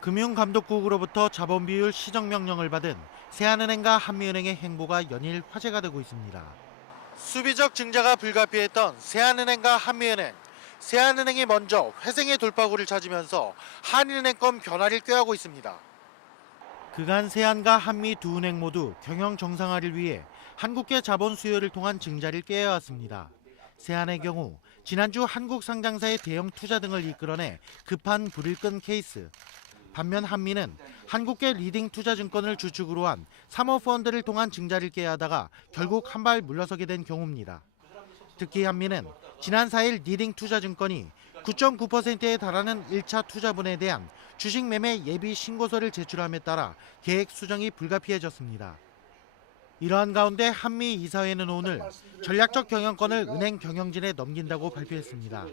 금융감독국으로부터 자본 비율 시정 명령을 받은 세한은행과 한미은행의 행보가 연일 화제가 되고 있습니다. 수비적 증자가 불가피했던 세한은행과 한미은행. 세한은행이 먼저 회생의 돌파구를 찾으면서 한일은행권 변화를 꾀하고 있습니다. 그간 세한과 한미 두 은행 모두 경영 정상화를 위해 한국계 자본 수요를 통한 증자를 꾀해왔습니다. 세한의 경우 지난주 한국 상장사의 대형 투자 등을 이끌어내 급한 불을 끈 케이스. 반면 한미는 한국계 리딩 투자증권을 주축으로 한 사모펀드를 통한 증자를 꾀하다가 결국 한 발 물러서게 된 경우입니다. 특히 한미는 지난 4일 리딩 투자증권이 9.9%에 달하는 1차 투자분에 대한 주식 매매 예비 신고서를 제출함에 따라 계획 수정이 불가피해졌습니다. 이러한 가운데 한미 이사회는 오늘 전략적 경영권을 은행 경영진에 넘긴다고 발표했습니다.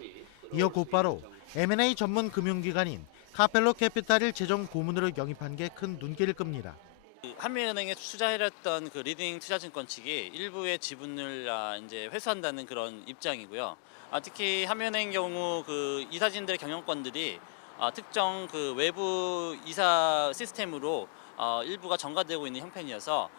이어 곧바로 M&A 전문 금융기관인 카펠로 캐피탈을 재정 고문으로 영입한 게 큰 눈길을 끕니다. 그 한미은행에 투자해렸던 그 리딩 투자증권 측이 일부의 지분을 아, 이제 회수한다는 그런 입장이고요. 아, 특히 한미은행 경우 그 이사진들의 경영권들이 아, 특정 그 외부 이사 시스템으로 어, 일부가 전가되고 있는 형편이어서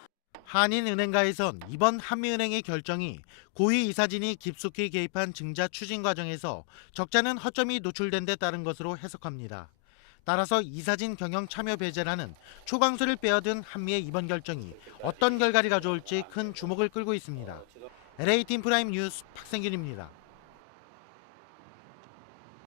한인은행가에선 이번 한미은행의 결정이 고위 이사진이 깊숙이 개입한 증자 추진 과정에서 적잖은 허점이 노출된 데 따른 것으로 해석합니다. 따라서 이사진 경영 참여 배제라는 초강수를 빼앗은 한미의 이번 결정이 어떤 결과를 가져올지 큰 주목을 끌고 있습니다. LA 팀 프라임 뉴스 박생균입니다.